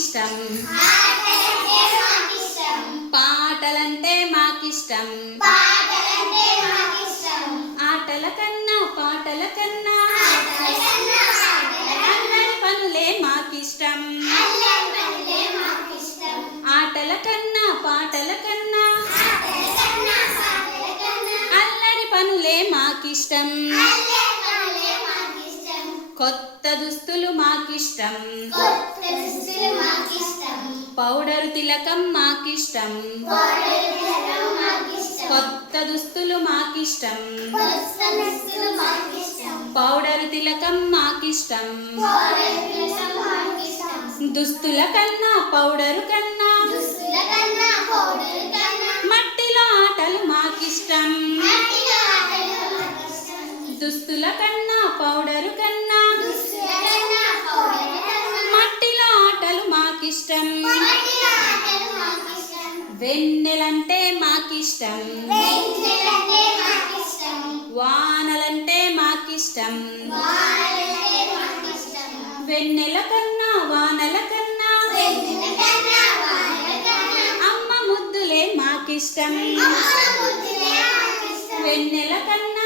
మాకిష్టం, పాటలంటే మాకిష్టం, ఆటల కన్నా పాటల కన్నా అల్లరి పనులే మాకిష్టం, ఆటల కన్నా పాటల కన్నా అల్లరి పనులే మాకిష్టం, కొత్త దుస్తులు మాకిష్టం, పౌడరు తిలకం మాకిష్టం, కొత్త దుస్తులు మాకిష్టం, పౌడరు తిలకం మాకిష్టం, దుస్తుల కన్నా పౌడరు కన్నా మట్టిలో ఆటలు మాకిష్టం, దుస్తుల కన్నా పౌడరు కన్నా మట్టిలో ఆటలు మాకిష్టం, వెన్నెలంటే మాకిష్టం, వానలంటే మాకిష్టం, వెన్నెల కన్నా వానల కన్నా అమ్మ ముద్దులే మాకిష్టం, వెన్నెల కన్నా